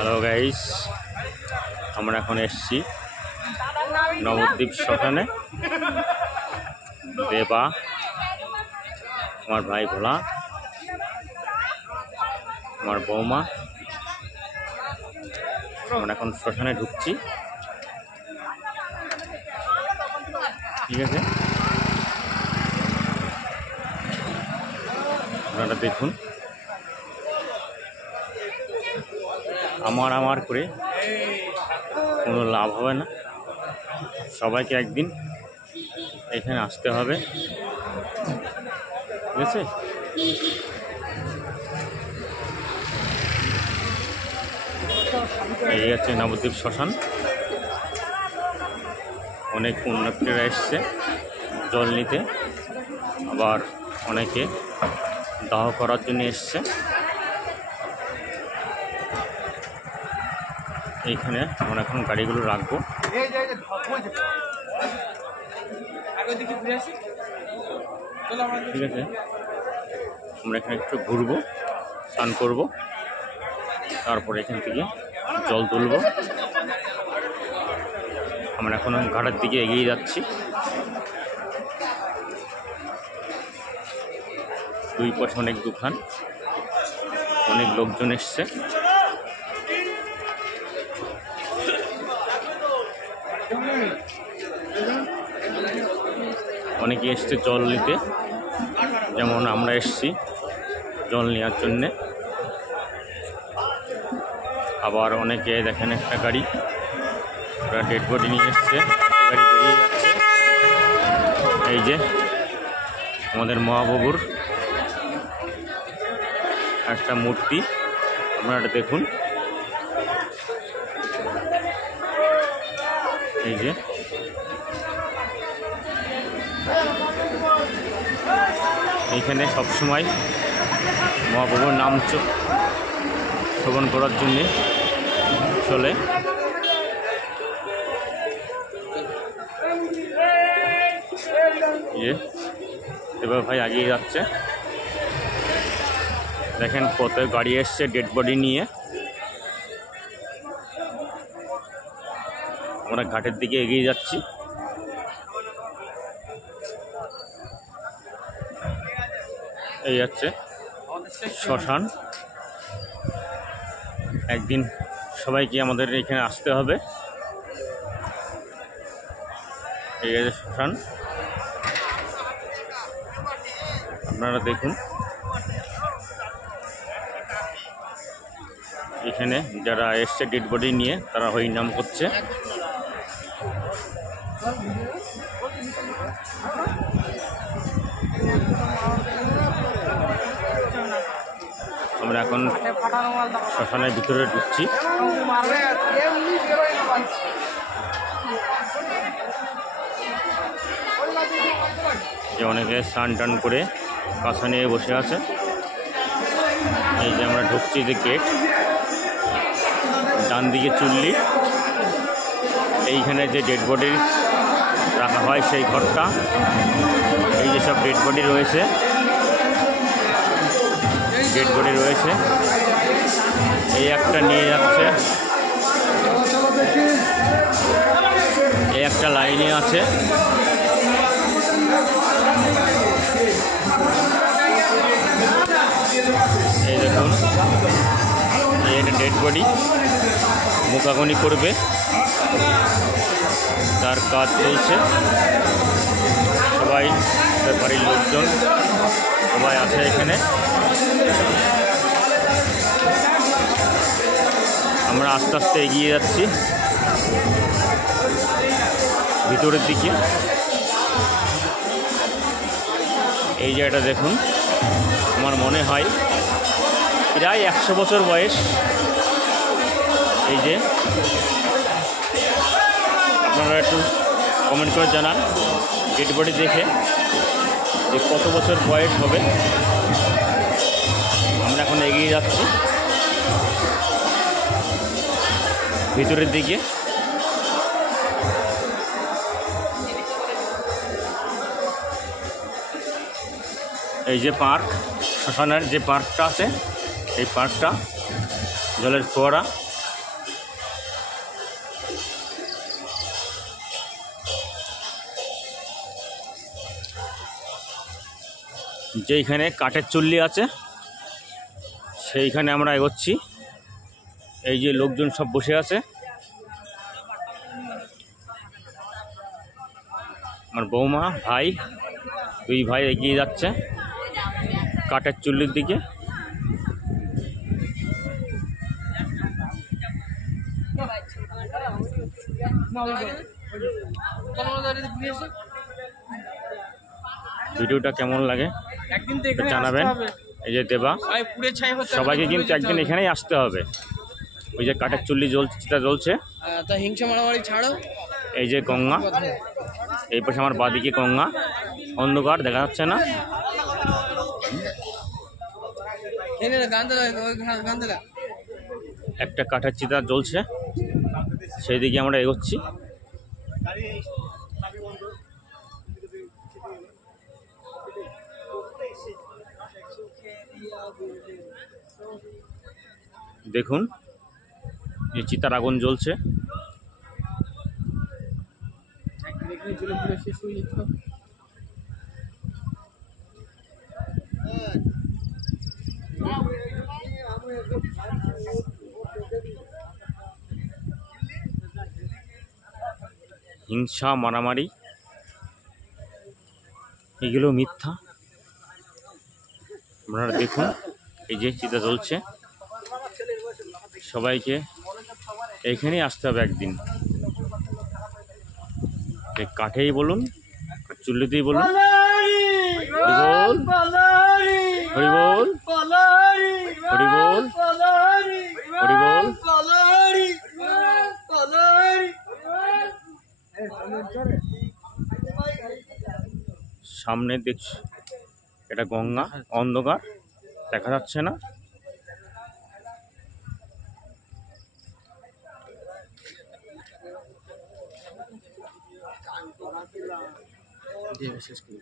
Hello guys, আমরা এখন এসছি নবদ্বীপ শ্মশানে। দেবা, আমার ভাই ভোলা, আমার বৌমা, আমরা এখন শ্মশানে ঢুকছি। ঠিক আছে, আপনারা দেখুন। আমার করে কোনো লাভ হবে না, সবাইকে একদিন এখানে আসতে হবে। ঠিক আছে, এই হচ্ছে নবদ্বীপ শ্মশান। অনেক পুণ্যার্থীরা এসছে জল নিতে, আবার অনেকে দাহ করার জন্য এসছে। এইখানে আমরা এখন গাড়িগুলো রাখবো। ঠিক আছে, আমরা এখানে একটু ঘুরবো, স্নান করবো, তারপরে এখান থেকে জল তুলব। আমরা এখন ঘাটের দিকে এগিয়ে যাচ্ছি। দুই পাশে অনেক দোকান, অনেক লোকজন এসছে। অনেকে এসছে জল নিতে, যেমন আমরা এসছি জল নেওয়ার জন্যে। আবার অনেকে দেখেন একটা গাড়ি, ওরা ডেড বডি নিয়ে এসছে, গাড়ি বেরিয়ে যাচ্ছে। এই যে আমাদের মহাপ্রভুর একটা মূর্তি, আপনারা দেখুন। এই যে এইখানে সবসময় মহাপ্রভুর নাম শ্রবণ করার জন্যে চলে। এবার ভাই এগিয়ে যাচ্ছে, দেখেন কত গাড়ি এসছে ডেড বডি নিয়ে। আমরা ঘাটের দিকে এগিয়ে যাচ্ছি। এই হচ্ছে শ্মশান। একদিন সবাইকে আমাদের এখানে আসতে হবে। এই হচ্ছে শ্মশান, আপনারা দেখুন। এখানে যারা এসছে ডেড বডি নিয়ে, তারা হরিনাম করছে। আমরা এখন শ্মশানের ভিতরে ঢুকছি। যে অনেকে স্নান টান করে কাঁসা নিয়ে বসে আছে। এই যে আমরা ঢুকছি, যে গেট, ডান দিকে চুল্লি, এইখানে যে ডেড বডি রাখা হয় সেই ঘরটা। এই যে সব ডেড বডি রয়েছে, ডেড বডি রয়েছে। এই একটা নিয়ে যাচ্ছে, এই একটা লাইনে আছে। এই দেখুন, এই একটা ডেড বডি মুখাগ্নি করবে, তার কাজ চলছে। সবাই বাড়ির লোকজন সবাই আছে এখানে। আমরা আস্তে আস্তে এগিয়ে যাচ্ছি ভিতরের দিকে। এই জায়গাটা দেখুন, আমার মনে হয় প্রায় 100 বছর বয়স। এই যে আপনারা একটু কমেন্ট করে জানান ডেড বডি দেখে যে কত বছর বয়স হবে। আমরা এখন এগিয়ে যাচ্ছি ভিতরের দিকে। এই যে পার্ক, শ্মশানের যে পার্কটা আছে, এই পার্কটা জলের ফোয়ারা, যেইখানে কাঠের চুল্লি আছে সেইখানে আমরা এগোচ্ছি। এই যে লোকজন সব বসে আছে, আমার বৌমা, ভাই, দুই ভাই এগিয়ে যাচ্ছে কাঠের চুল্লির দিকে। ভিডিওটা কেমন লাগে জানাবেন। এই যে দেবা, সবাইকে কিন্তু একদিন এখানেই আসতে হবে। ওই যে কাঠের চুল্লি জ্বলছে, হিংসা মারামারি ছাড়ো। এই যে গঙ্গা, এই পাশে আমার বাদিকে গঙ্গা, অন্ধকার দেখা যাচ্ছে না। একটা কাঠের চিতা জ্বলছে, সেই দিকে আমরা এগোচ্ছি। দেখুন এই চিতার আগুন জ্বলছে। হিংসা মারামারি এগুলো মিথ্যা। আপনারা দেখুন এই যে চিতা জ্বলছে, সবাইকে এইখানেই আসতে হবে একদিন। কাঠেই বলুন, চুল্লিতেই বলুন, হরিবোল হরিবোল হরিবোল হরিবোল। সামনে দেখছি এটা গঙ্গা, অন্ধকার দেখা যাচ্ছে না। শেষ করি।